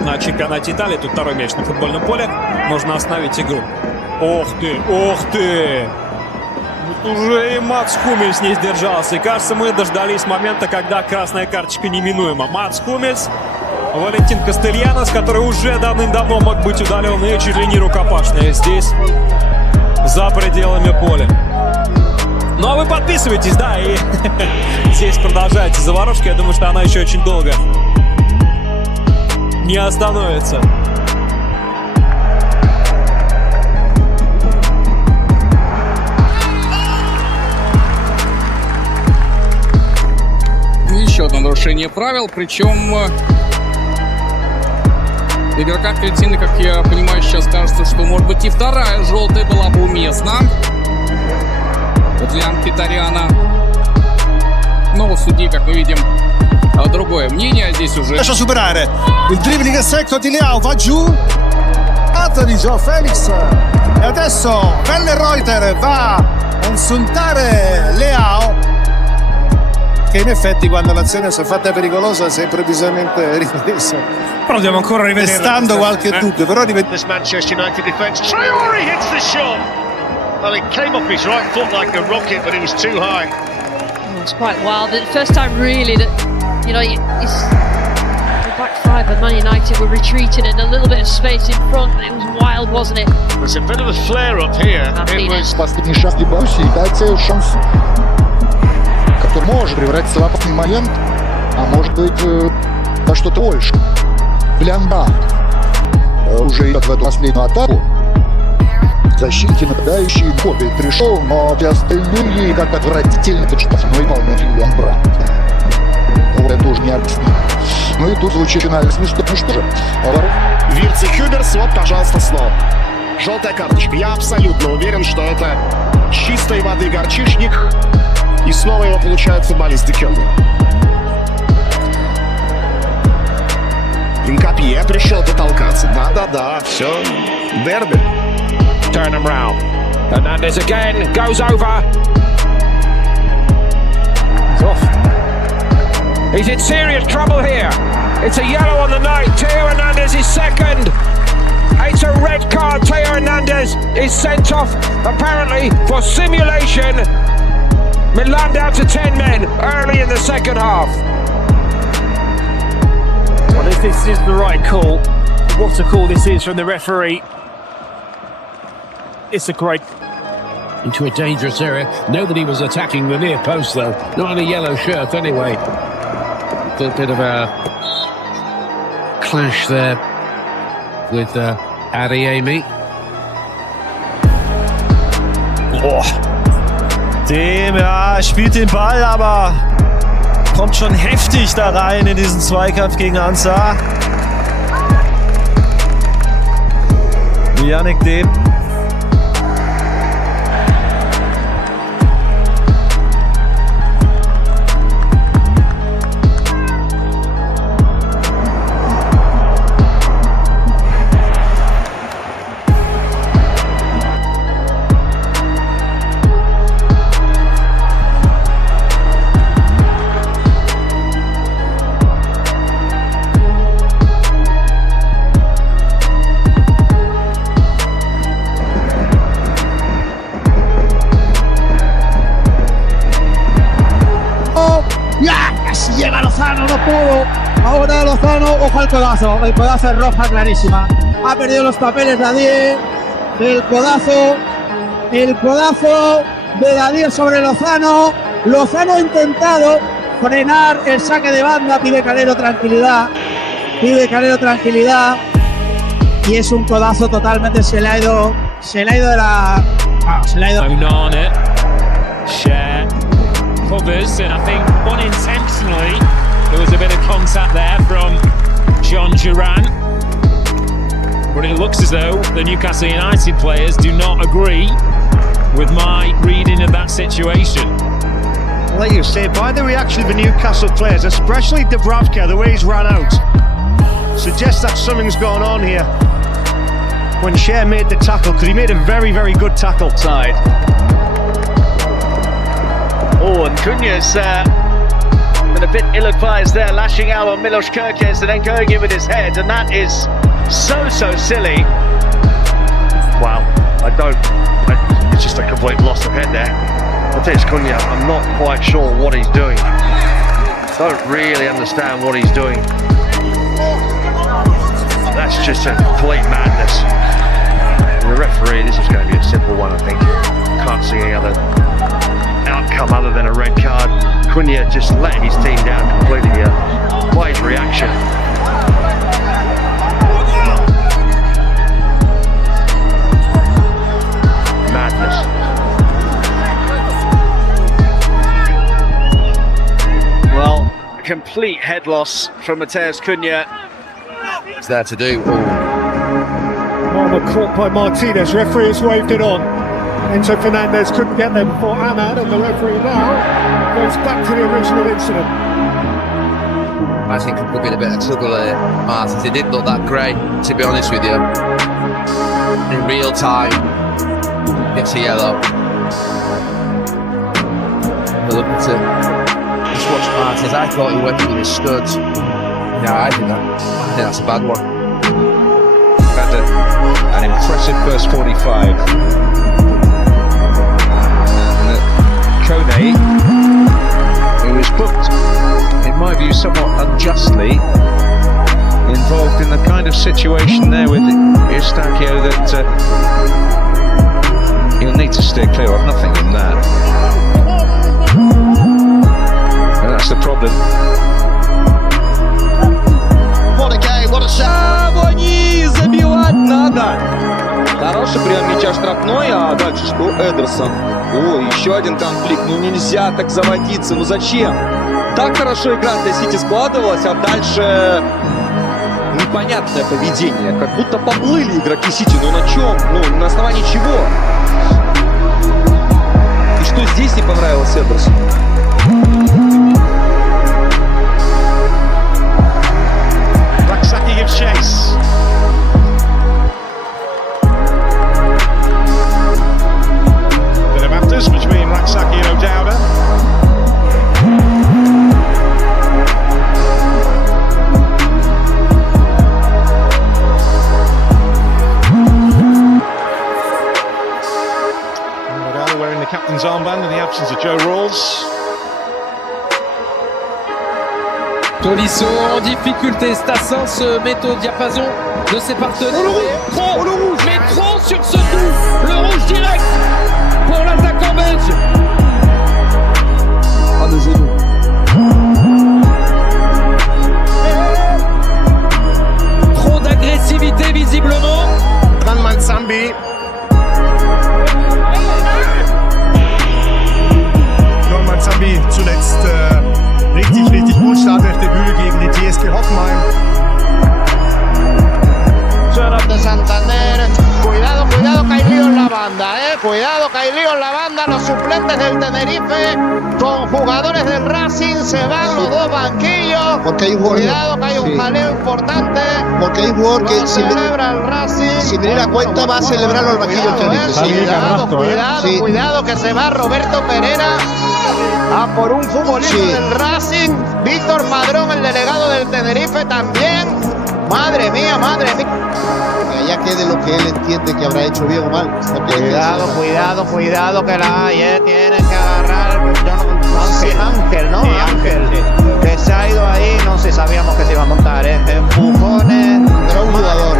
На чемпионате Италии, тут второй мяч на футбольном поле. Можно остановить игру. Ох ты, ох ты! Вот уже и Мац Хумельс не сдержался. И кажется, мы дождались момента, когда красная карточка неминуема. Мац Хумельс, Валентин Кастельянос, который уже давным-давно мог быть удален, и чуть ли не рукопашная здесь, за пределами поля. Ну а вы подписывайтесь, да, и здесь продолжается заварушка. Я думаю, что она еще очень долго не остановится. Еще одно нарушение правил, причем игрока Фиорентины, как я понимаю, сейчас кажется, что может быть и вторая желтая была бы уместна для Мхитаряна. Но у судьи, как мы видим, другое мнение. Здесь уже... Riesce a superare il dribbling secco di Leao, va giù, di Joao Felix, e adesso Reuter va a insultare Leao, che in effetti quando l'azione si è fatta pericolosa si è improvvisamente ripresa, Però dobbiamo ancora rivedere. restando qualche dubbio, però This Manchester United defence. Traore hits the shot. Well, it came off his right foot like a rocket, but it was too high. It's quite wild. The first time really that, you know, it's the back five of Man United were retreating and a little bit of space in front. It was wild, wasn't it? There's a bit of a flare up here. It was Последний шанс Дебауси и дать шанс, который может превратиться в опасный момент, а может быть во что-то больше. Блянда уже идет в эту последнюю атаку. Защитники, нападающие, Коби пришел, но все остальные как отвратительно, это что-то выполнил Блянда. Вот это уже не объяснить. Ну и тут звучит финальный смысл, ну что же, Вирци Хюберс, вот, пожалуйста, снова. Желтая карточка. Я абсолютно уверен, что это чистой воды горчишник. И снова его получает футболист Декёнда. Инкапье пришел потолкаться. Да-да-да, все. Дерби. Turn him round. Hernandez again, goes over. He's off. He's in serious trouble here. It's a yellow on the night. Theo Hernandez is second. It's a red card. Theo Hernandez is sent off, apparently, for simulation. Milan down to 10 men early in the second half. Well, if this is the right call, what a call this is from the referee. It's a great... Into a dangerous area. Nobody was attacking the near post, though. Not in a yellow shirt, anyway. A bit of a clash there with Adeyemi. Ja, spielt den Ball, aber kommt schon heftig da rein in diesen Zweikampf gegen Ansah. Yannick Dehm. Llega Lozano, no pudo. Ahora Lozano, ojo al codazo. El codazo es roja clarísima. Ha perdido los papeles Dadier. El codazo de Dadier sobre Lozano. Lozano ha intentado frenar el saque de banda. Pide Calero tranquilidad. Y es un codazo totalmente. Se le ha ido de la. Se le ha ido. Onana, Share, covers, and I think unintentionally there was a bit of contact there from John Duran. But it looks as though the Newcastle United players do not agree with my reading of that situation. I'll let you say, by the reaction of the Newcastle players, especially Dubravka, the way he's ran out, suggests that something's going on here. When Shea made the tackle, because he made a very, very good tackle side. Oh, and Cunha's and a bit ill-advised there, lashing out on Milos Kerkez and then going in with his head, and that is so silly. Wow, it's just a complete loss of head there. Matheus Cunha, I'm not quite sure what he's doing. Don't really understand what he's doing. That's just a complete madness. The referee, this is going to be a simple one, I think. Can't see any other outcome other than a red card. Cunha just letting his team down completely here. By his reaction. Madness. Well, complete head loss from Matheus Cunha. It's there to do. Marmot caught by Martinez. Referee has waved it on. Enzo Fernandez couldn't get there before Ahmad, and the referee now goes back to the original incident. I think it could be a bit of trouble there, Martins. It didn't look that great, to be honest with you. In real time, gets a yellow. Look at it. Just watch Martins. I thought he went with his studs. Yeah, I think that's a bad one. Had an impressive first 45. Kone, who was booked, in my view, somewhat unjustly, involved in the kind of situation there with Eustáquio that he'll need to steer clear of. Nothing in that. And that's the problem. What a game, what a shot! Не забивать надо. Хороший прием мяча штрафной, а дальше что? Эдерсон. О, еще один конфликт. Ну нельзя так заводиться. Ну зачем? Так хорошо игра для Сити складывалась, а дальше непонятное поведение. Как будто поплыли игроки Сити. Ну на чем? Ну на основании чего? И что здесь не понравилось Эдерсону? Raksaki gives chase. Bit of afters between Raksaki and O'Dowda. O'Dowda wearing the captain's armband in the absence of Joe Rawls. Tolisso en difficulté, Stassin se met au diapason de ses partenaires. Mais trop sur ce coup, le rouge direct pour l'attaquant belge. Ah, le genou. Trop d'agressivité visiblement. Ranman Zambi. Ranman Zambi zuletzt richtig gut. Startelfdebüt gegen die TSG Hoffenheim. De Santander. Cuidado que hay lío en la banda, Cuidado que hay lío en la banda. Los suplentes del Tenerife con jugadores del Racing se van los dos banquillos. Porque hay Cuidado que hay un jaleo importante. Porque hay jugador que celebra el Racing. si me da cuenta va a celebrarlo al banquillo del Tenerife. Cuidado que se va Roberto Pereira a por un futbolista del Racing. Víctor Padrón, el delegado del Tenerife también. Madre mía. Que allá quede lo que él entiende que habrá hecho bien o mal. Cuidado que la hay, tienen que agarrar. Ángel, ¿no? Ángel. Que se ha ido ahí, no sé, sabíamos que se iba a montar, Empujones. Era un jugador.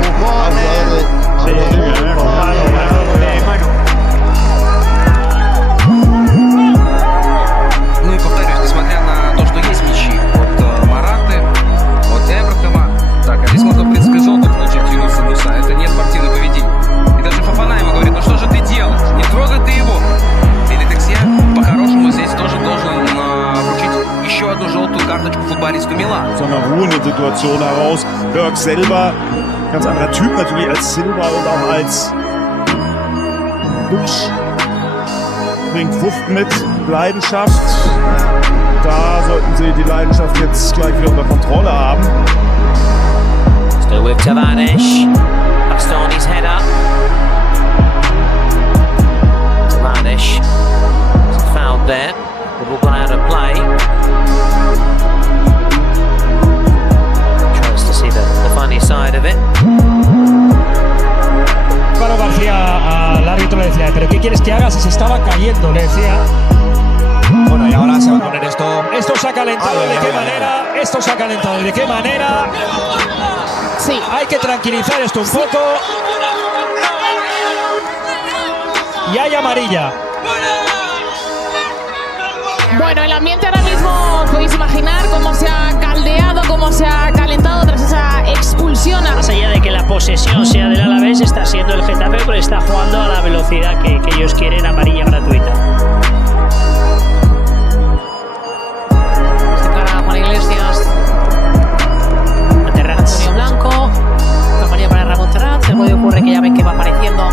Ну и повторюсь, несмотря на то, что есть мячи от Мараты, от Эвертема, так, а здесь можно, в принципе, желтый получить Юнуса Муса. Это не спортивное поведение. И даже Фафана ему говорит, ну что же ты делаешь? Не трогай ты его. Или Тексье по-хорошему здесь тоже должен вручить еще одну желтую карточку футболисту Милана. So eine ruhende Situation heraus. Berg selber, ganz anderer Typ natürlich als Silva und auch als Busch. Bringt Wucht mit, Leidenschaft. Da sollten sie die Leidenschaft jetzt gleich wieder unter Kontrolle haben. Still with Tavares. Bastoni's header. Tavares. Fouled there. The ball gone out of play. side of it. Álvaro García al árbitro le decía, ¿pero qué quieres que haga si se estaba cayendo? Le decía. Bueno, y ahora se va a poner esto. Esto se ha calentado, ¿de qué manera? Esto se ha calentado, ¿de qué manera? Sí. Hay que tranquilizar esto un poco. Y hay amarilla. Bueno, el ambiente ahora mismo, podéis imaginar cómo se ha caldeado, cómo se ha calentado tras esa expulsión. Más allá de que la posesión sea del Alavés, está siendo el Getafe, pero está jugando a la velocidad que ellos quieren, amarilla gratuita. Se para Juan Iglesias. Antonio Blanco. Amarilla para Ramón Terrat. Se puede ocurre che ven che va apareciendo.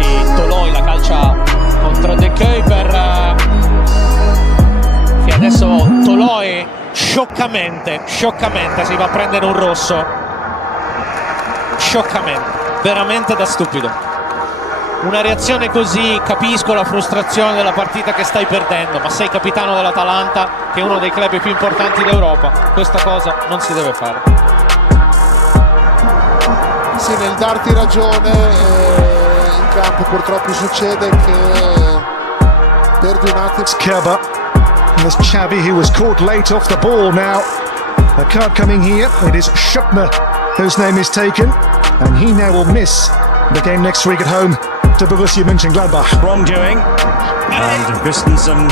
E Toloi la calcia contro De Kuyper. E adesso Toloi scioccamente si va a prendere un rosso. Scioccamente, veramente da stupido. Una reazione così, capisco la frustrazione della partita che stai perdendo, ma sei capitano dell'Atalanta, che è uno dei club più importanti d'Europa. Questa cosa non si deve fare. Sì, nel darti ragione, in campo purtroppo succede che perdi un attimo. Kerber. And there's Xavi, who was caught late off the ball now. A card coming here. It is Schuppner, whose name is taken. And he now will miss the game next week at home to Borussia Mönchengladbach. Wrongdoing. And Christensen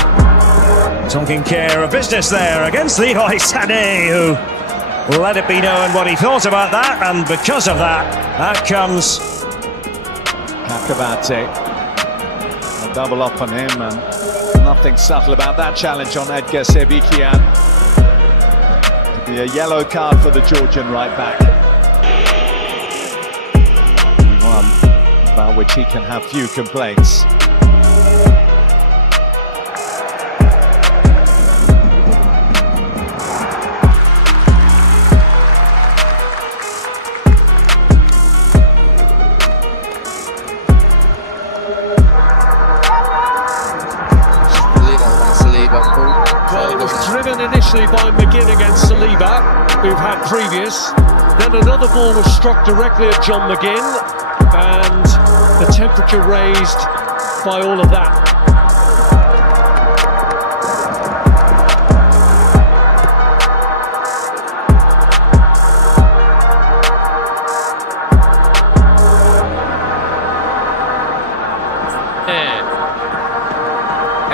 taking care of business there against Leroy Sané, who let it be known what he thought about that, and because of that, out comes Akabate. A double up on him, and nothing subtle about that challenge on Edgar Sebikian. Be a yellow card for the Georgian right back. One about which he can have few complaints. Well, it was driven initially by McGinn against Saliba, who've had previous. Then another ball was struck directly at John McGinn, and the temperature raised by all of that.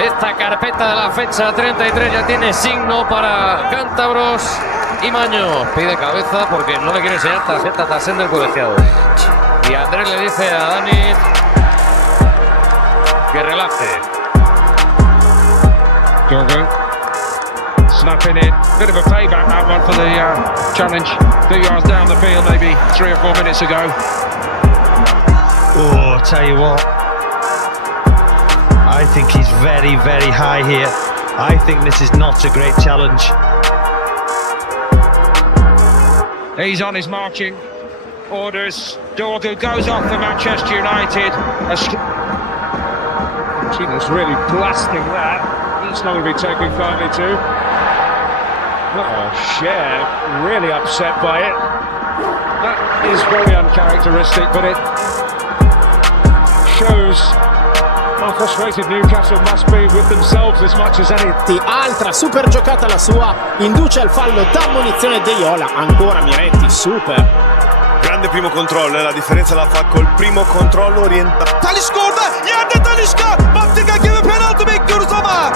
Esta carpeta de la fecha 33 ya tiene signo para cántabros. Y Maño pide cabeza porque no le quiere enseñar tarjeta tras el del colegiado. Y Andrés le dice a Dani que relaje. Jorgo snapping it. Bit of a payback that one for the challenge. 2 yards down the field, maybe 3 or 4 minutes ago. Oh, I tell you what. I think he's very, very high here. I think this is not a great challenge. He's on his marching orders. Dorgu goes off for Manchester United. Chino's really blasting that. It's not going to be taken kindly to. Cher really upset by it. That is very uncharacteristic, but it shows how frustrated Newcastle must be with themselves as much as any. Altra super giocata la sua, induce al fallo da ammonizione De Jong, ancora Miretti, super. Grande primo controllo, la differenza la fa col primo controllo orientato. Talisca orada, yerde Talisca. Baktık hakemi penaltı bekliyoruz ama.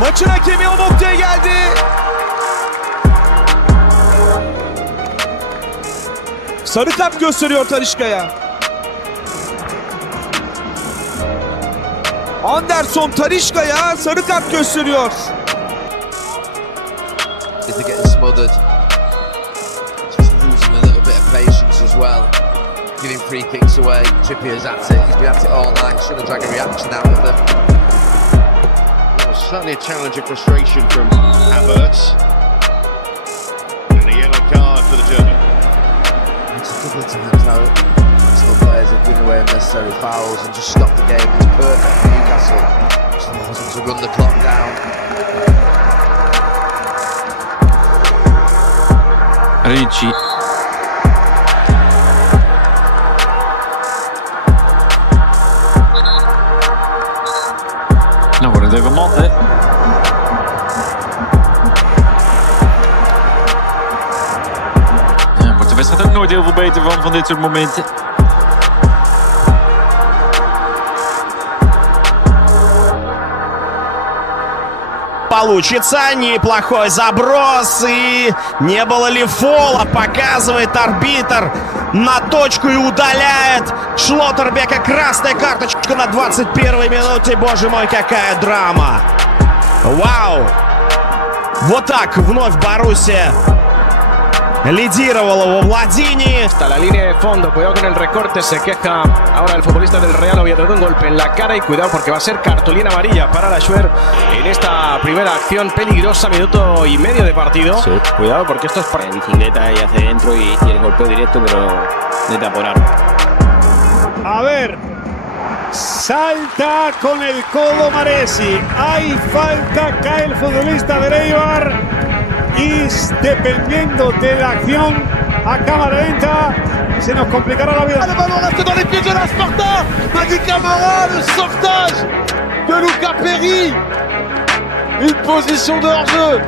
Maçın hakemi o noktaya geldi. Sarı kart gösteriyor Talisca'ya. Anderson Talisca'ya sarı kart gösteriyor. They're getting smothered. Just losing a little bit of patience as well. Giving free kicks away. Trippier's at it. He's been at it all night. Should have dragged a reaction out of them. Well, certainly a challenge of frustration from Havertz. And a yellow card for the German. It's a couple of times now. Arsenal players have given away unnecessary fouls and just stopped the game. It's perfect for Newcastle. Just allows them to run the clock down. Ricci Even monte. Ja, wordt de wedstrijd ook nooit heel veel beter van dit soort momenten. Получится неплохой заброс, и не было ли фола, показывает арбитр на точку и удаляет Шлоттербека. Красная карточка на 21-й минуте. Боже мой, какая драма! Вау! Вот так вновь Боруссия lidировала во владении. Hasta la línea de fondo, cuidado con el recorte, se queja ahora el futbolista del Real Oviedo de un golpe en la cara y cuidado porque va a ser cartulina amarilla para la Schwer en esta primera acción peligrosa, minuto y medio de partido. Sí, cuidado porque esto es para bicicleta y hacia adentro y el golpeo directo, pero de taponar. A ver, salta con el codo Maresi. Hay falta, cae el futbolista de Eibar. Y dependiendo de la acción a cámara lenta, se nos complicará la vida. Le ballon reste dans les pieds de la Sparta. Madi Camara, le sauvetage de Luca Perry. Une position de hors-jeu.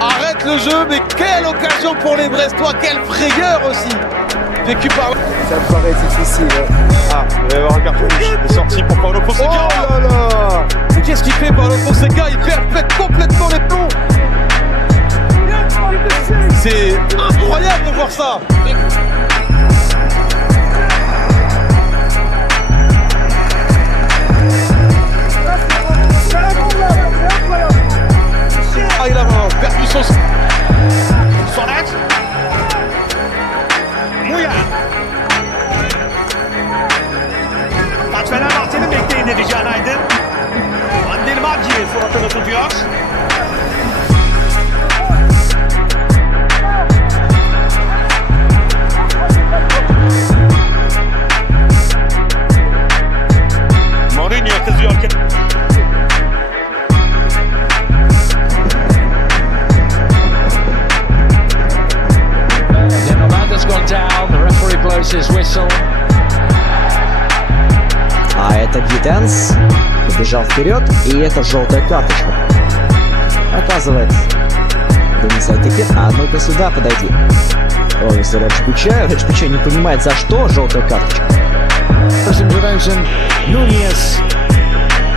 Arrête le jeu, mais quelle occasion pour les Brestois, quelle frayeur aussi. Vécu par... Ça me paraît difficile. Ah, il va y avoir un carton rouge. Il est sorti pour Paulo Fonseca. Oh là là. Mais qu'est-ce qu'il fait Paulo Fonseca? Il perd complètement les plombs. C'est incroyable de voir ça. Ah, il a perdu son net. Mouya. Maç Fenerbahçe'nin bekleyin dedi Can Aydın. Abdülmacid suratını tutuyor. Mourinho kızıyor ki. Nolanda's gone down, the referee blows his whistle. А это Гиденс побежал вперед, и это желтая карточка. Оказывается, Денис Айтекет, а ну-ка сюда подойди. Ой, если Рэдж не понимает, за что желтая карточка. First intervention, Nunez.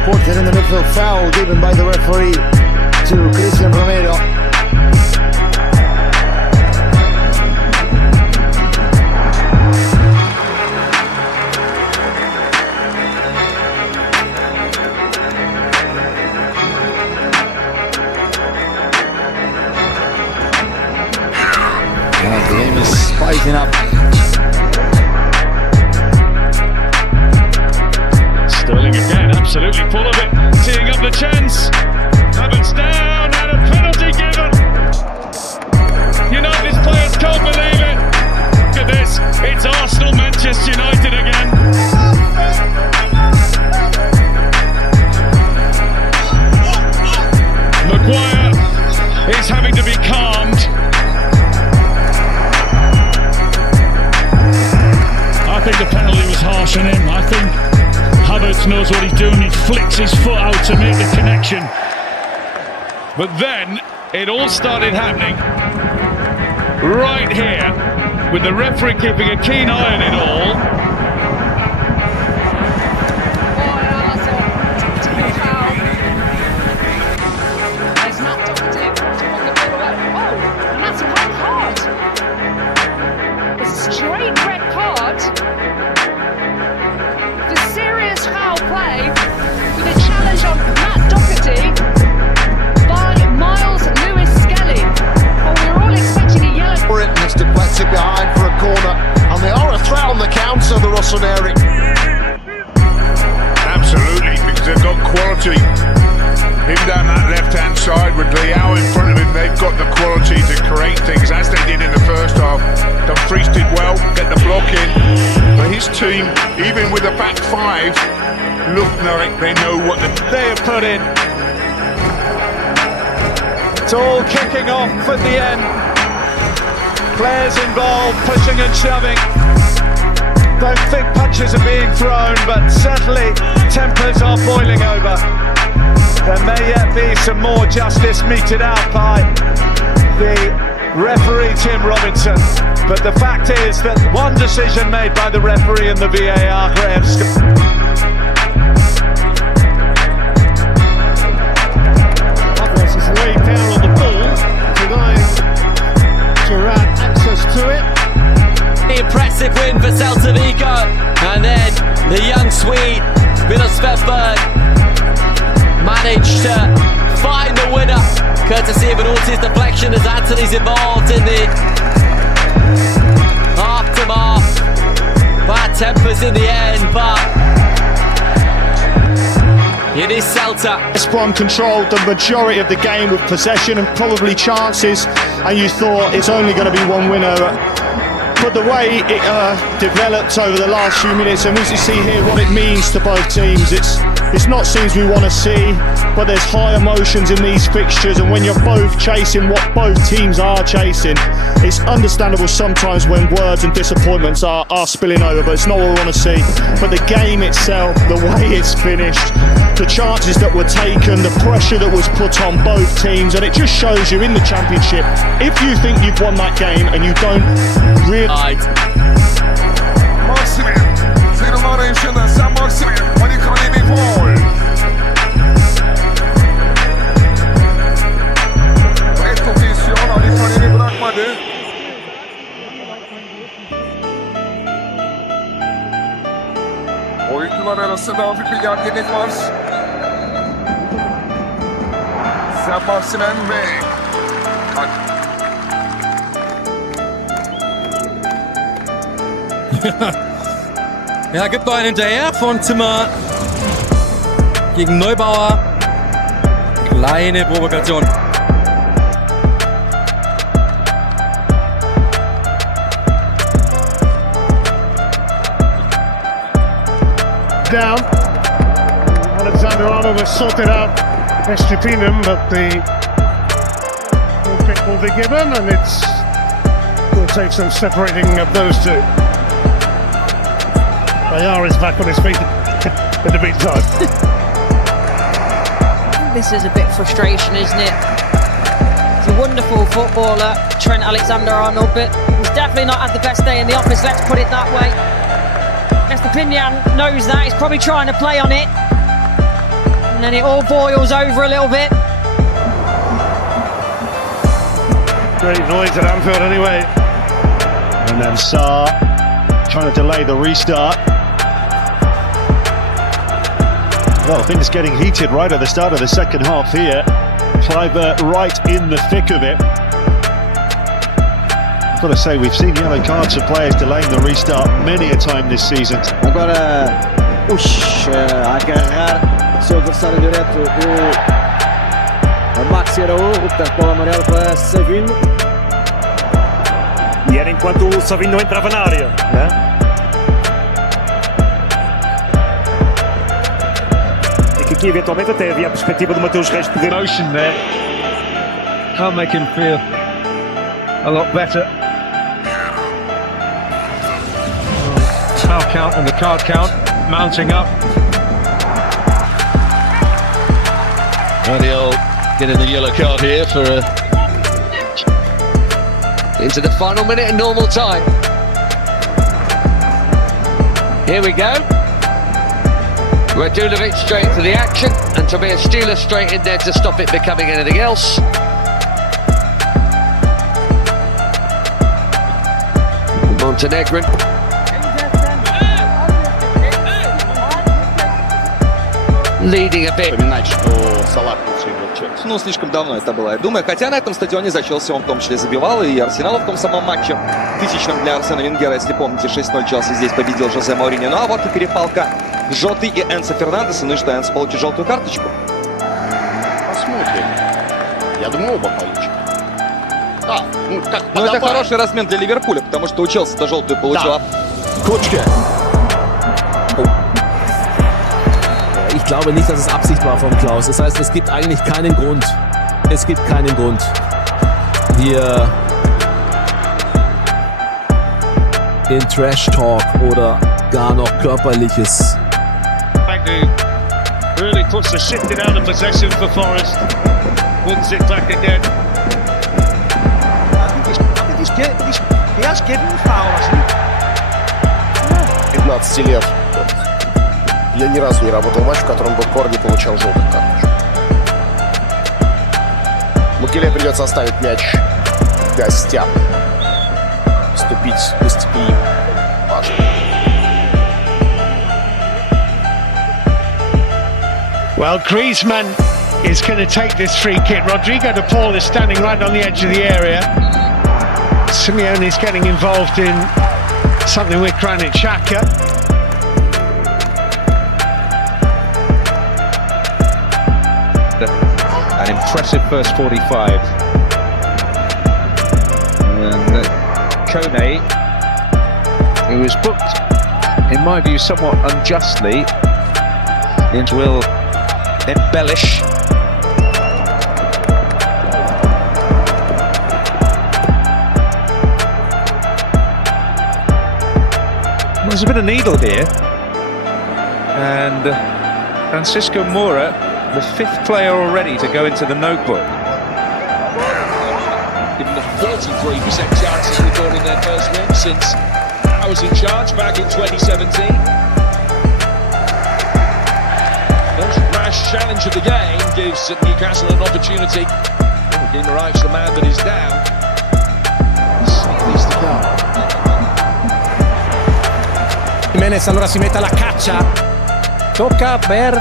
Porter in the midfield, foul given by the referee to Christian Romero. The game is spiking up. Sterling again, absolutely full of it, teeing up the chance. Havertz down and a penalty given. United's players can't believe it. Look at this, it's Arsenal, Manchester United again. Maguire is having to be calmed. I think the penalty was harsh on him. I think Havertz knows what he's doing. He flicks his foot out to make the connection. But then it all started happening right here with the referee keeping a keen eye on it all. Straight red card for serious foul play with a challenge on Matt Doherty by Miles Lewis Skelly. Oh, we were all expecting a yellow. For it, and it's deflected behind for a corner. And they are a threat on the counter, the Rossoneri. Absolutely, because they've got quality. Him down that left-hand side with Leao in front of him, they've got the quality to create things, as they did in the first half. Dumfries did well, get the block in. But his team, even with a back five, look like they know what They have put in. It's all kicking off at the end. Players involved, pushing and shoving. Don't think punches are being thrown, but certainly tempers are boiling over. There may yet be some more justice meted out by the referee Tim Robinson, but the fact is that one decision made by the referee and the VAR, Graham Pavlos is laid down on the ball, denying Gerrard access to it. Impressive win for Celta Vigo, and then the young Swede Milos Svedberg managed to find the winner courtesy of an Ortiz deflection as Anthony's involved in the aftermath. Bad tempers in the end, but it is Celta. Esperon controlled the majority of the game with possession and probably chances, and you thought it's only going to be one winner. But the way it developed over the last few minutes, and as you see here what it means to both teams, it's not scenes we want to see, but there's high emotions in these fixtures, and when you're both chasing what both teams are chasing, it's understandable sometimes when words and disappointments are spilling over, but it's not what we want to see. But the game itself, the way it's finished, the chances that were taken, the pressure that was put on both teams, and it just shows you in the Championship, if you think you've won that game and you don't really... Maximin, sin numara yaşında sen Maximin, hadi kalemi gol. Red pozisyon, hadi kalemi bırakmadı. Oyuncular arasında hafif bir gerginlik var. Sen Maximin ve Ja, gibt noch einen hinterher von Zimmer gegen Neubauer. Kleine Provokation. Down. Alexander Arnold has sorted out Estepinum, but the ball kick will be given, and will take some separating of those two. Bayar is back on his feet in the meantime. This is a bit frustration, isn't it? He's a wonderful footballer, Trent Alexander-Arnold, but he's definitely not had the best day in the office, let's put it that way. Estepinian knows that, he's probably trying to play on it. And then it all boils over a little bit. Great noise at Anfield anyway. And then Sarr trying to delay the restart. Well, things getting heated right at the start of the second half here. Kluivert right in the thick of it. I've got to say, we've seen yellow cards for players delaying the restart many a time this season. Agora, agarrar seu adversário direto, o Maxi Araújo, portanto, bola amarela para Savinho. E era enquanto o Savinho não entrava na área, né? E que aqui eventualmente até havia a perspectiva do Mateus Reis poder... motion there. Can't make him feel a lot better. Foul count and the card count mounting up. Guardiola getting the yellow card here for into the final minute in normal time. Here we go. Radulovic straight into the action, and Tobias Stühler straight in there to stop it becoming anything else. Montenegrin. Leading a bit. Вспоминать, что Салах лучший игрок Челси. Ну, слишком давно это было, я думаю. Хотя на этом стадионе за Челси он в том числе забивал, и Арсенал в том самом матче, тысячном для Арсена Венгера, если помните, 6-0 Челси здесь победил Жозе Мауриньо. Ну а вот и перепалка Жоты и Энцо Фернандеса. Ну и что, Энцо получит желтую карточку? Посмотрим. Я думаю, оба получат. Да, ну как Ну это хороший размен для Ливерпуля, потому что у Челси-то желтую получила. Kutschke. Ich glaube nicht, dass es Absicht war von Klaus. Das heißt, es gibt eigentlich keinen Grund. Es gibt keinen Grund, hier in Trash Talk oder gar noch Körperliches. Back to Really puts the shifting out of possession for Forest. Wins it back again. He has given foul, hasn't he? 15 лет. Я ни разу не работал в матче, в котором бы Корни получал желтых карточек. Мукеле придется оставить мяч гостям. Вступить гостеприимно. Важно. Well, Griezmann is going to take this free kick. Rodrigo de Paul is standing right on the edge of the area. Simeone is getting involved in something with Granit Xhaka. An impressive first 45. And Kone, who was booked, in my view, somewhat unjustly, and will embellish. There's a bit of needle here, and Francisco Moura, the 5th player already to go into the notebook. Given the 43% chances of recording their first win since I was in charge back in 2017. Most rash challenge of the game gives Newcastle an opportunity. The game arrives the man that is down. Seconds to go. Jimenez allora si mette alla caccia, tocca per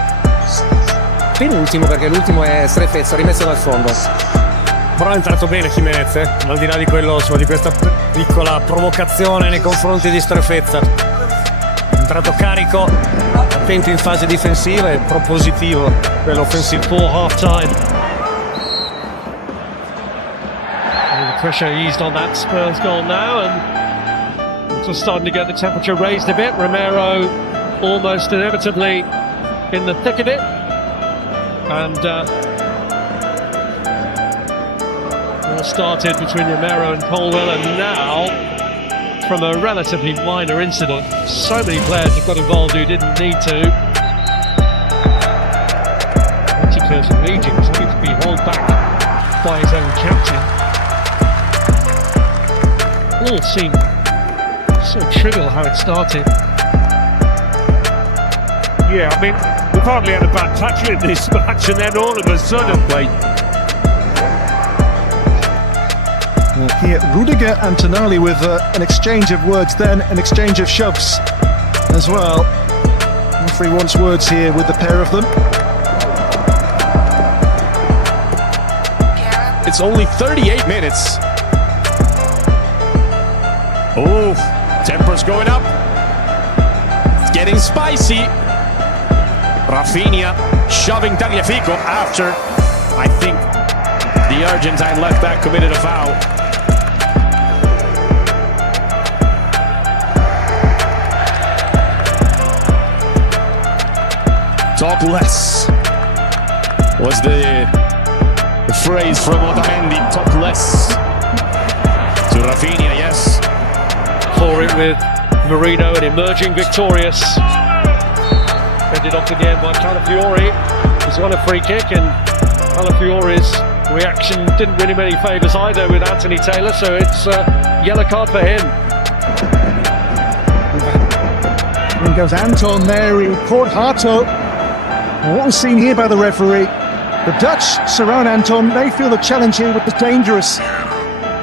penultimo perché l'ultimo è Strefezza, rimesso dal fondo. Però è entrato bene Jimenez, al di là di quello, insomma, di questa piccola provocazione nei confronti di Strefezza. È entrato carico, attento in fase difensiva e propositivo per l'offensive. Full half time. The pressure eased on that Spurs goal now, and we're starting to get the temperature raised a bit. Romero almost inevitably in the thick of it, and all started between Romero and Colwell, and now from a relatively minor incident, so many players have got involved who didn't need to. Anti-Curse raging, having to be held back by his own captain. All seemed so trivial how it started. Yeah, I mean, we've hardly had a bad tackle in this match, and then all of a sudden, Here, Rudiger and Tonali with an exchange of words, then an exchange of shoves as well. Referee wants words here with the pair of them. It's only 38 minutes. Oh, temper's going up. It's getting spicy. Rafinha shoving Tagliafico after, I think, the Argentine left back committed a foul. Talk less was the phrase from Otamendi. Talk less. To Rafinha, yes. For it with Marino and emerging victorious. Ended off again by Calafiori. He's won a free kick, and Calafiori's reaction didn't win him any favours either with Anthony Taylor, so it's a yellow card for him. In goes Anton there, he caught Hato. And what was seen here by the referee, the Dutch surround Anton, they feel the challenge here was dangerous.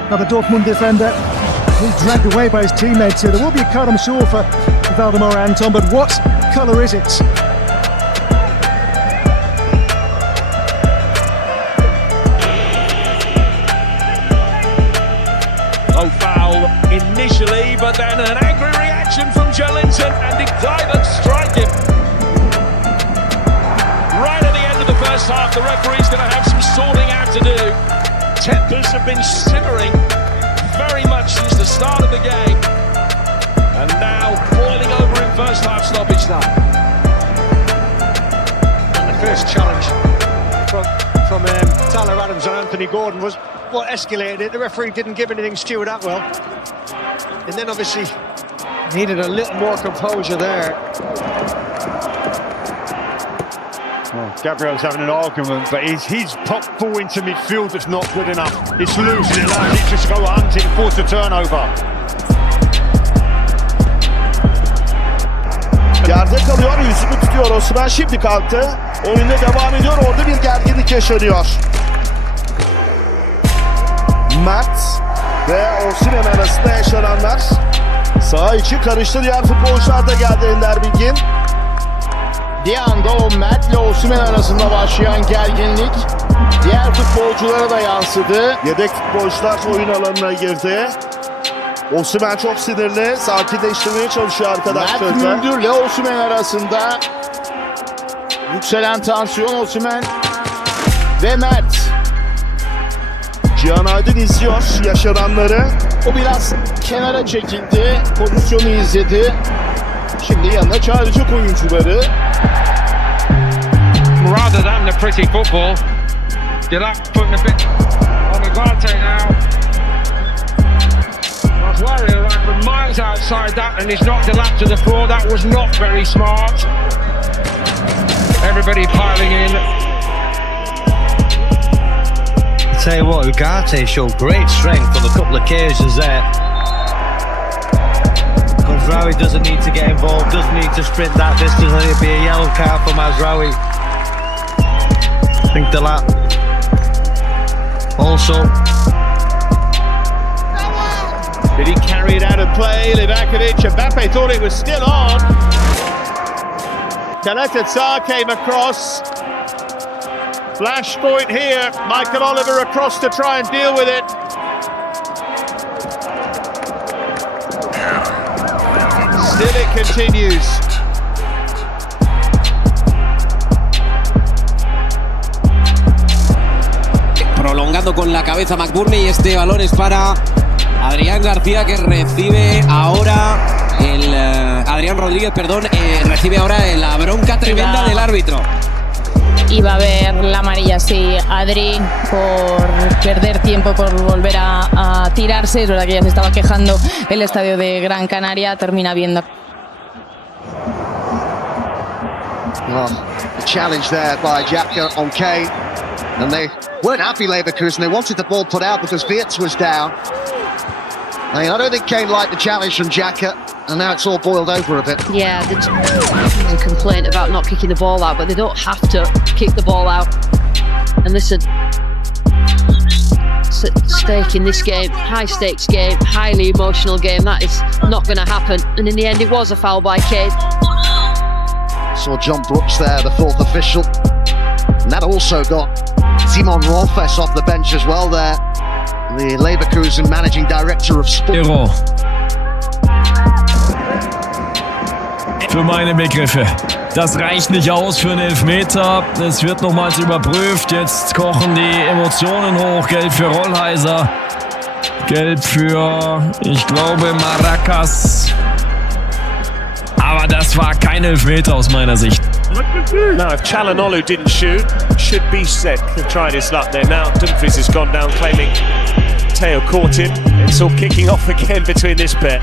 Now the Dortmund defender, he's dragged away by his teammates here. There will be a card, I'm sure, for Valdemar Anton, but what colour is it? No foul initially, but then an angry reaction from Joelinton, and did Kluivert strike him? Right at the end of the first half, the referee's going to have some sorting out to do. Tempers have been simmering very much since the start of the game, and now boiling over in first half stoppage time. And the first challenge from Tyler Adams and Anthony Gordon was what escalated it. The referee didn't give anything Stuart Atwell, and then obviously needed a little more composure there. Well, Gabriel's having an argument, but his pop ball into midfield is not good enough. It's loose and it allows it to go hunting, force a turnover. Yerde kalıyor, yüzünü tutuyor Osimhen, şimdi kalktı. Oyunda devam ediyor, orada bir gerginlik yaşanıyor. Mert ve Osimhen arasında yaşananlar. Saha içi karıştı, diğer futbolcular da geldi Ender Bilgin. Bir anda o Mert ile Osimhen arasında başlayan gerginlik diğer futbolculara da yansıdı. Yedek futbolcular oyun alanına girdi. Osimhen çok sinirli, sakinleştirmeye çalışıyor arkadaşlar. Mert Müldür ile Osimhen arasında yükselen tansiyon. Osimhen ve Mert. Cihan Aydın izliyor yaşananları. O biraz kenara çekildi, pozisyonu izledi. Şimdi yanına çağıracak oyuncuları. Rather than the pretty football, Delap putting a bit on the Ugarte now. Maguire like miles outside that, and he's knocked Delap to the floor. That was not very smart. Everybody piling in. I tell you what, Ugarte showed great strength on a couple of occasions there. Mazraoui doesn't need to get involved, doesn't need to sprint that distance, and it'd be a yellow card for Mazraoui. I think Delap also. Did he carry it out of play? Livakovic, Mbappe thought it was still on. Kaleta came across. Flash point here. Michael Oliver across to try and deal with it. Still it continues. Prolongando con la cabeza McBurney y este balón es para Adrián García, que recibe ahora Adrián Rodríguez, perdón, recibe ahora la bronca tremenda del árbitro. Iba a haber la amarilla, sí, Adri, por perder tiempo, por volver a tirarse. Es verdad que ya se estaba quejando el estadio de Gran Canaria, termina viendo. Well, the challenge there by Xhaka on Kane, and they weren't happy, Leverkusen. They wanted the ball put out because Wirtz was down. I mean, I don't think Kane liked the challenge from Xhaka, and now it's all boiled over a bit. Yeah, there's a complaint about not kicking the ball out, but they don't have to kick the ball out. And listen, stake in this game, high stakes game, highly emotional game, that is not going to happen. And in the end, it was a foul by Kane. Saw John Brooks there, the fourth official. And that also got Simon Rolfes off the bench as well there. The Leverkusen managing director of sport. Für meine Begriffe. Das reicht nicht aus für einen Elfmeter. Es wird nochmals überprüft. Jetzt kochen die Emotionen hoch. Gelb für Rollheiser. Gelb für, ich glaube, Maracas. Aber das war kein Elfmeter aus meiner Sicht. Now, if Çalhanoğlu didn't shoot, should be set to try his luck there. Now, Dumfries has gone down claiming Teo caught him. It's all kicking off again between this pair.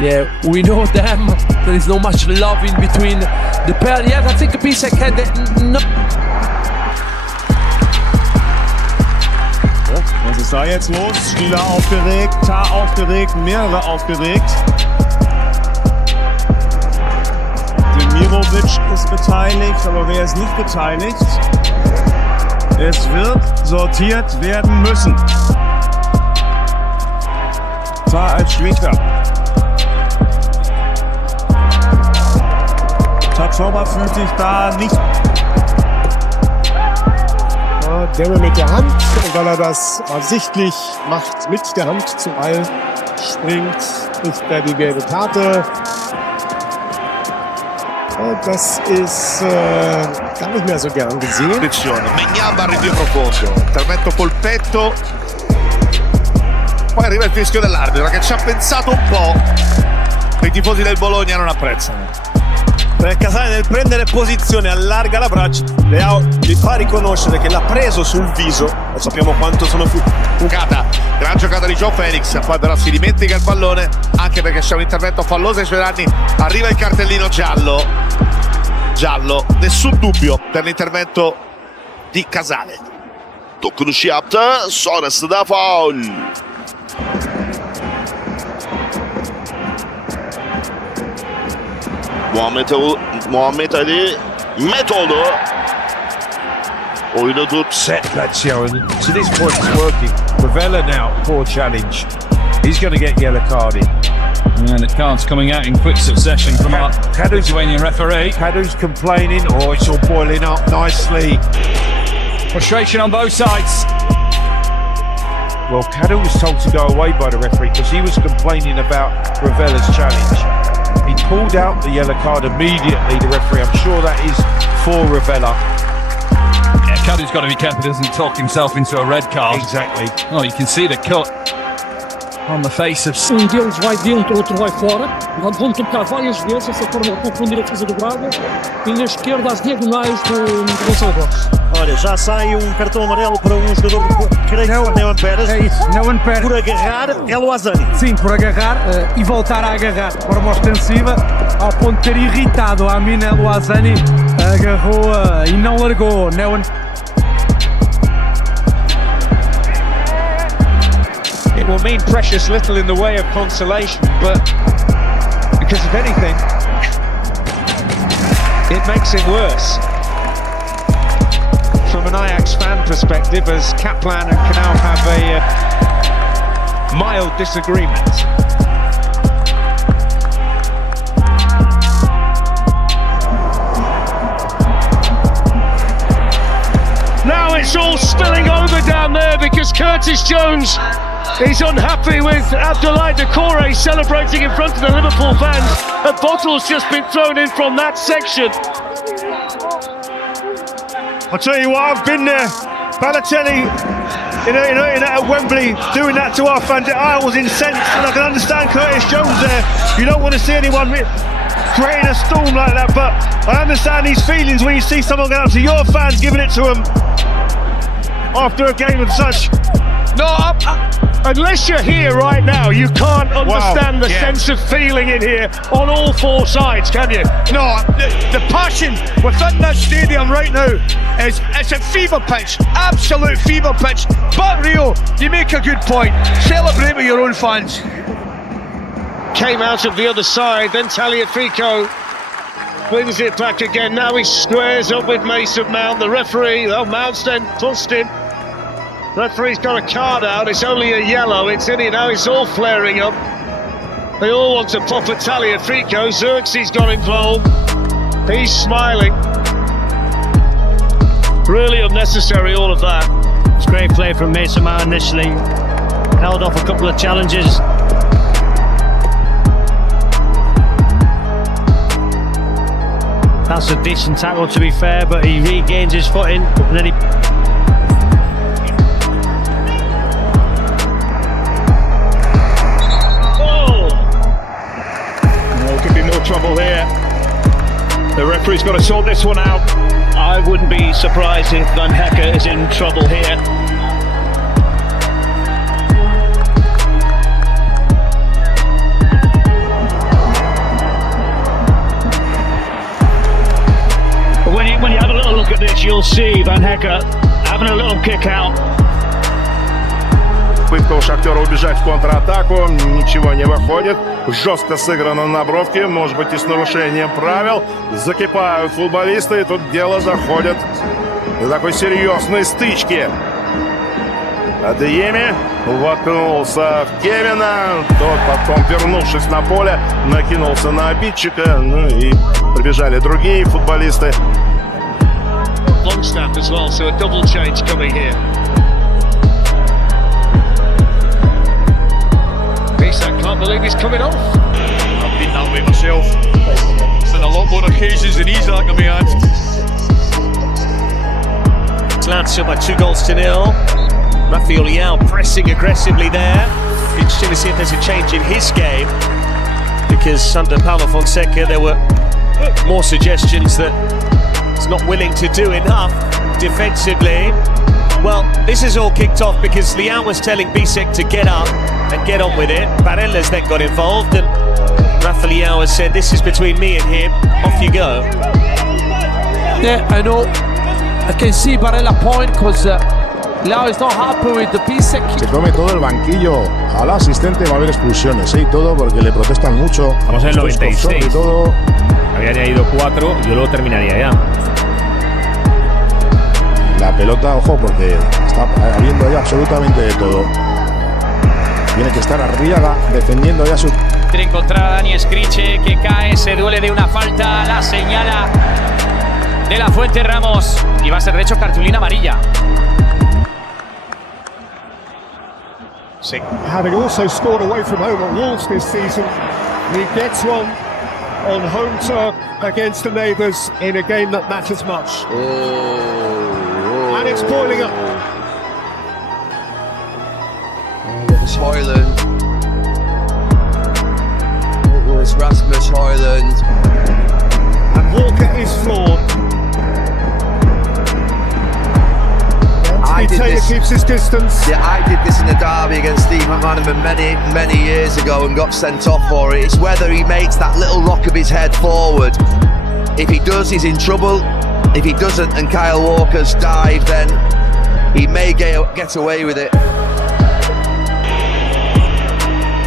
Yeah, we know them. There is no much love in between the pair. Yeah, I think Pisek had no. Was ist da jetzt los? Spieler aufgeregt, Tar aufgeregt, mehrere aufgeregt. Demirovic ist beteiligt, aber wer ist nicht beteiligt? Es wird sortiert werden müssen. Tar als Schlichter. Tapsoba fühlt sich da nicht. Der mit der Hand, weil er das absichtlich macht, mit der Hand zum Ball springt, kriegt er die gelbe Karte. Das ist gar nicht mehr so gern gesehen. Maignan va rinvio profondo, intervento col petto. Poi arriva il fischio dell'arbitro che ci ha pensato un po'. I tifosi del Bologna non apprezzano. Per Casale nel prendere posizione allarga la braccia, Leao gli fa riconoscere che l'ha preso sul viso, lo sappiamo quanto sono Giocata, gran giocata di João Felix, poi però si dimentica il pallone anche perché c'è un intervento falloso ai suoi danni, arriva il cartellino giallo. giallo, nessun dubbio per l'intervento di Casale. Dokunuş yaptı, sonrasında faul. Muhammed Ali Metoğlu oyunu dur. Set Lazio, and to this point it's working. Ravella now, poor challenge. He's going to get yellow carded. And the cards coming out in quick succession from our Lithuanian referee. Kadu's complaining, it's all boiling up nicely. Frustration on both sides. Well, Kadu was told to go away by the referee because he was complaining about Ravella's challenge. He pulled out the yellow card immediately, the referee. I'm sure that is for Ravella. Yeah, Kadu's got to be careful he doesn't talk himself into a red card. Exactly. Oh, you can see the cut on the face of... deles vai dentro, outro vai fora. Vão tocar várias vezes essa forma de confundir a defesa do Braga. E na esquerda as diagonais do Gonçalo Borges. Olha, já sai cartão amarelo para jogador de creio que Neuan Pérez. É isso, Neuan Pérez. Por agarrar El Ouazzani. Sim, por agarrar e voltar a agarrar de forma ostensiva, ao ponto de ter irritado a Amin El Ouazzani. Agarrou e não largou. Neuan. It will mean precious little in the way of consolation, but because of anything, it makes it worse. From an Ajax fan perspective, as Kaplan and Canal have a mild disagreement. Now it's all spilling over down there because Curtis Jones is unhappy with Abdoulaye Doucouré celebrating in front of the Liverpool fans. A bottle's just been thrown in from that section. I'll tell you what, I've been there. Balotelli at Wembley doing that to our fans. I was incensed, and I can understand Curtis Jones there. You don't want to see anyone creating a storm like that, but I understand these feelings when you see someone going up to your fans giving it to them after a game of such. No, unless you're here right now, you can't understand the sense of feeling in here on all four sides, can you? No, the passion within this stadium right now is it's a fever pitch, absolute fever pitch. But Rio, you make a good point. Celebrate with your own fans. Came out of the other side, then Tagliafico wins it back again. Now he squares up with Mason Mount, the referee. Well, Mount's then tossed in. Referee's got a card out, it's only a yellow, it's in it now, it's all flaring up. They all want to pop a Tagliafico, Xerxes got involved, he's smiling. Really unnecessary, all of that. It's great play from Mason Mount initially, held off a couple of challenges. That's a decent tackle to be fair, but he regains his footing and then he... Trouble here. The referee's got to sort this one out. I wouldn't be surprised if Van Hecke is in trouble here. But when you have a little look at this, you'll see Van Hecke having a little kick out. Попытка у Шахтера убежать в контратаку, ничего не выходит. Жестко сыграно на бровке, может быть и с нарушением правил. Закипают футболисты, и тут дело заходит до такой серьезной стычки. Адееми воткнулся в Кевина, тот потом, вернувшись на поле, накинулся на обидчика, ну и прибежали другие футболисты. Longstaff as well, so a double change coming here. I can't believe he's coming off. I've been that way myself. It's been a lot more occasions than he's had to me had. Lazio by 2-0. Rafael Leão pressing aggressively there. Interesting to see if there's a change in his game, because under Paulo Fonseca there were more suggestions that he's not willing to do enough defensively. Well, this is all kicked off because Leão was telling Bisek to get up and get on with it. Barella's then got involved and Rafa Leão has said, this is between me and him, off you go. Yeah, I know. I can see Barella point because Leao is not happy with the Pisek. Se come todo el banquillo. Al asistente va a haber expulsiones, y todo porque le protestan mucho. Vamos en el Stoichkov 96. sobre todo. Había añadido 4, yo luego terminaría ya. La pelota, ojo, porque está habiendo ya absolutamente de todo. Tiene que estar Arriaga defendiendo ya su... Quiere encontrar a Dani Scriche, que cae, se duele de una falta, la señala de la Fuente Ramos y va a ser de hecho cartulina amarilla. Having also scored away from home at Wolves this season, he gets one on home turf against the neighbours in a game that matters much. And it's boiling up. It was Højlund. It was Rasmus Højlund. And Walker is flawed. Taylor keeps his distance. Yeah, I did this in the derby against Steve McManaman many years ago and got sent off for it. It's whether he makes that little rock of his head forward. If he does, he's in trouble. If he doesn't and Kyle Walker's dive, then he may get away with it.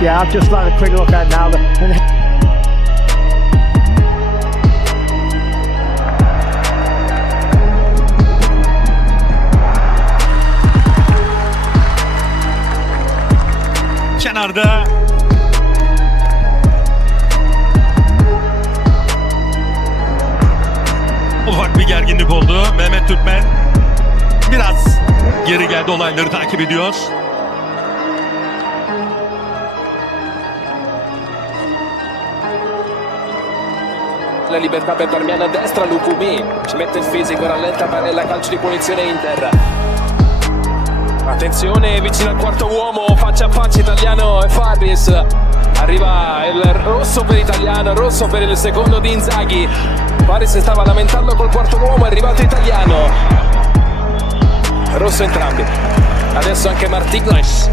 Yeah, I've just had a quick look at it now. Kenarda. Ufak bir gerginlik oldu. Mehmet Türkmen biraz geri geldi, olayları takip ediyor. La libertà per Darmian a destra, Lukumi ci mette il fisico, rallenta Barella, calcio di punizione Inter. Attenzione, vicino al quarto uomo, faccia a faccia Italiano e Fabris. Arriva il rosso per Italiano, rosso per il secondo di Inzaghi. Fabris stava lamentando col quarto uomo, è arrivato Italiano. Rosso entrambi. Adesso anche Martinez.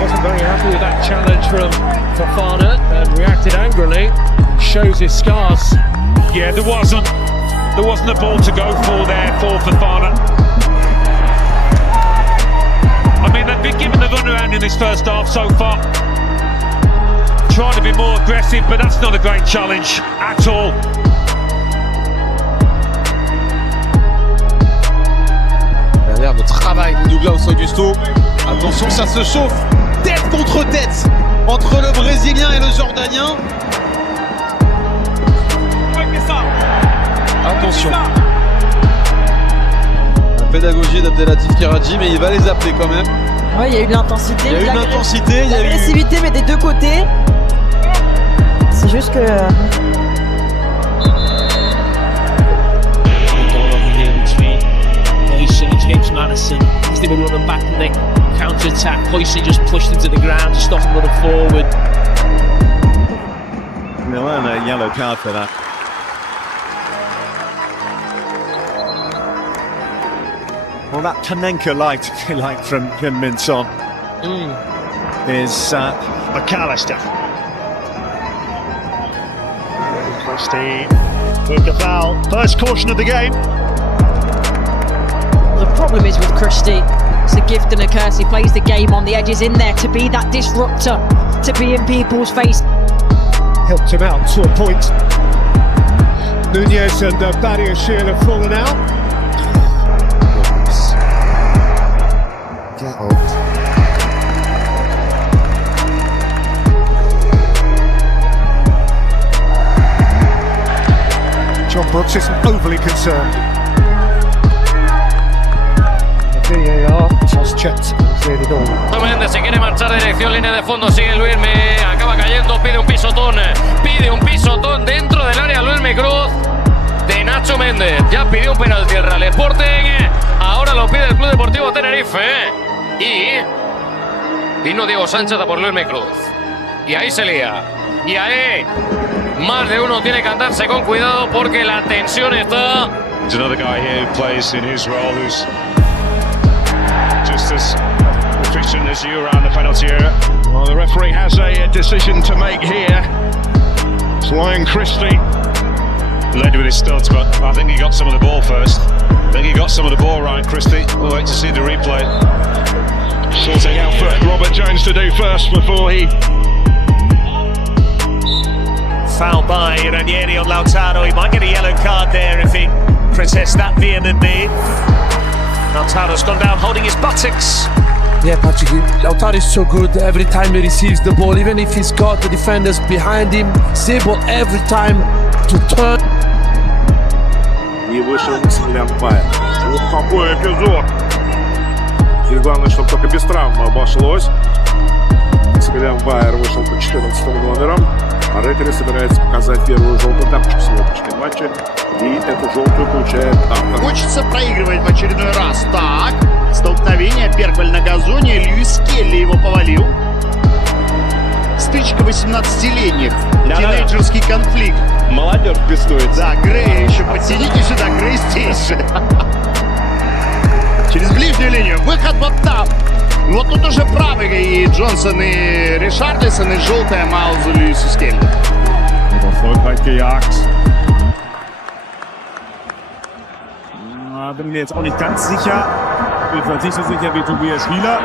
Wasn't very happy with that challenge from Fofana and reacted angrily. Shows his scars. Yeah, there wasn't a ball to go for there for Fofana. I mean, they've been given the runaround in this first half so far. Trying to be more aggressive, but that's not a great challenge at all. Derrière le travail de Douglas Augusto. Attention, ça se chauffe tête contre tête entre le Brésilien et le Jordanien. Attention. La pédagogie d'Abdelatif Karaji, mais il va les appeler quand même. Ouais, il y a eu de l'intensité. Il y a eu de l'intensité, il y a eu... l'agressivité, mais des deux côtés. C'est juste que... James Madison, they were running back and then counter-attack. Hoyson just pushed him to the ground to stop him running forward. They'll earn a yellow card for that. Well, that Panenka light, if you like, from Min Son is McAllister. Christie with the foul. First caution of the game. The problem is with Christie, it's a gift and a curse. He plays the game on the edges in there to be that disruptor, to be in people's face. Helped him out to a point. Nunez and Badiashile have fallen out. Get out. John Brooks isn't overly concerned. VAR has checked and cleared it all. Méndez se quiere marchar de dirección, línea de fondo, sigue Luismi, acaba cayendo, pide un pisotón dentro del área Luismi Cruz de Nacho Méndez. Ya pidió un penalti el Real Sporting, ahora lo pide el Club Deportivo Tenerife y vino Diego Sánchez a por Luismi Cruz. Y ahí se lía, y ahí más de uno tiene que andarse con cuidado porque la tensión está. There's another guy here who plays in his role who's just as efficient as you around the penalty area. Well, the referee has a decision to make here. It's Ryan Christie. Led with his studs, but I think he got some of the ball first. I think he got some of the ball, Ryan Christie. We'll wait to see the replay. Sorting out for Robert Jones to do first before he... Foul by Ranieri on Lautaro. He might get a yellow card there if he protests that vehemently. Lautaro's gone down holding his buttocks. Yeah, Patrick, Lautaro is so good every time he receives the ball, even if he's got the defenders behind him, he's able every time to turn. И вышел Максимилиан Паер. Вот какой эпизод! Здесь главное, чтобы только без травм обошлось. Максимилиан Паер вышел по 14 номерам. А рефери собирается показать первую желтую карточку в сегодняшнем матче. И эту желтую получает автор. Хочется проигрывать в очередной раз. Так, столкновение, Перголь на газоне, Льюис Келли его повалил. Стычка 18-летних, тинейджерский конфликт. Молодежь пестуется. Да, Грей еще, подтяните сюда, Грей здесь же. Через ближнюю линию, выход вот там. Вот тут уже правый и Джонсон, и Ришарлисон, и желтая Майлзу Льюису Скелли. Erfolgreich gejagt. Bin mir jetzt auch nicht ganz sicher. Bin mir nicht so sicher wie Tobias Wieler.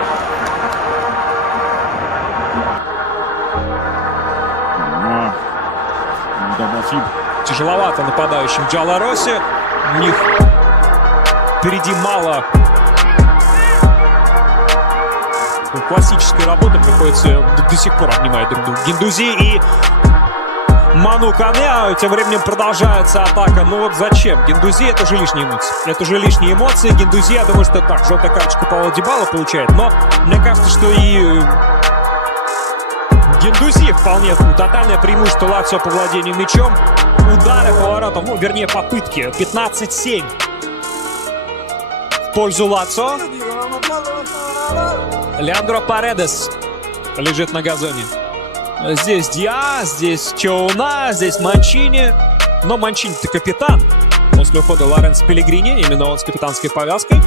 Тяжеловато нападающим Джалароси. У них впереди мало классической работы, приходится до сих пор обнимать друг друга. Гендузи и Ману Кане, тем временем продолжается атака. Ну вот зачем? Гендузи — это уже лишние эмоции. Это уже лишние эмоции. Гендузи, я думаю, что так, желтая карточка Пауло Дибала получает. Но мне кажется, что и Гендузи вполне тотальное преимущество Лацио по владению мячом. Удары по воротам, ну вернее попытки. 15-7 в пользу Лацио. Леандро Паредес лежит на газоне. Здесь Диас, здесь Чоуна, здесь Манчини. Но Манчини-то капитан. После ухода Лоренцо Пеллегрини, именно он с капитанской повязкой.